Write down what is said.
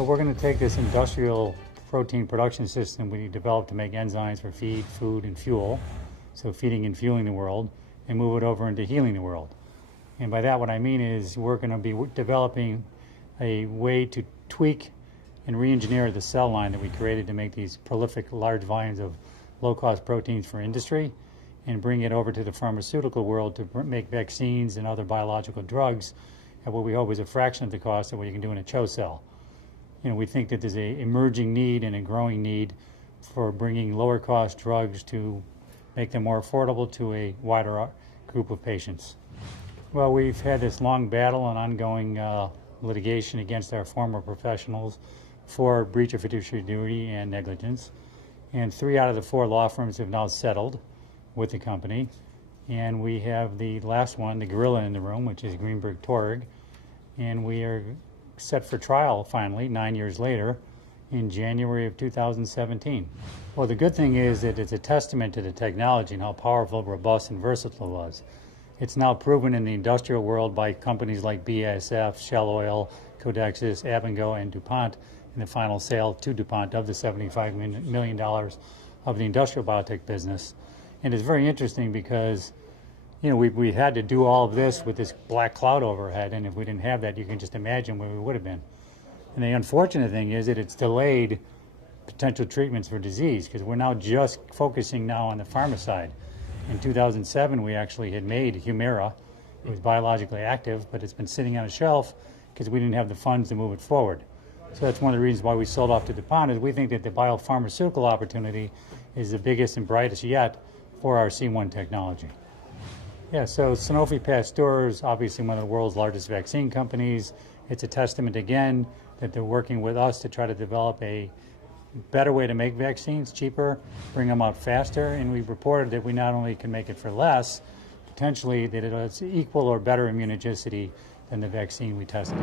So we're going to take this industrial protein production system we developed to make enzymes for feed, food, and fuel, so feeding and fueling the world, and move it over into healing the world. And by that what I mean is we're going to be developing a way to tweak and re-engineer the cell line that we created to make these prolific large volumes of low-cost proteins for industry and bring it over to the pharmaceutical world to make vaccines and other biological drugs at what we hope is a fraction of the cost of what you can do in a CHO cell. We think that there's an emerging need and a growing need for bringing lower-cost drugs to make them more affordable to a wider group of patients. Well, we've had this long battle and ongoing litigation against our former professionals for breach of fiduciary duty and negligence. And 3 out of the 4 law firms have now settled with the company. And we have the last one, the gorilla in the room, which is Greenberg Traurig. And we are set for trial finally, 9 years later, in January of 2017. Well, the good thing is that it's a testament to the technology and how powerful, robust, and versatile it was. It's now proven in the industrial world by companies like BASF, Shell Oil, Codexis, Abengoa, and DuPont in the final sale to DuPont of the $75 million of the industrial biotech business. And it's very interesting because we had to do all of this with this black cloud overhead, and if we didn't have that, you can just imagine where we would have been. And the unfortunate thing is that it's delayed potential treatments for disease because we're now just focusing now on the pharma side. In 2007, we actually had made Humira. It was biologically active, but it's been sitting on a shelf because we didn't have the funds to move it forward. So that's one of the reasons why we sold off to DuPont, is we think that the biopharmaceutical opportunity is the biggest and brightest yet for our C1 technology. Yeah, so Sanofi Pasteur is obviously one of the world's largest vaccine companies. It's a testament again that they're working with us to try to develop a better way to make vaccines, cheaper, bring them out faster, and we've reported that we not only can make it for less, potentially that it has equal or better immunogenicity than the vaccine we tested.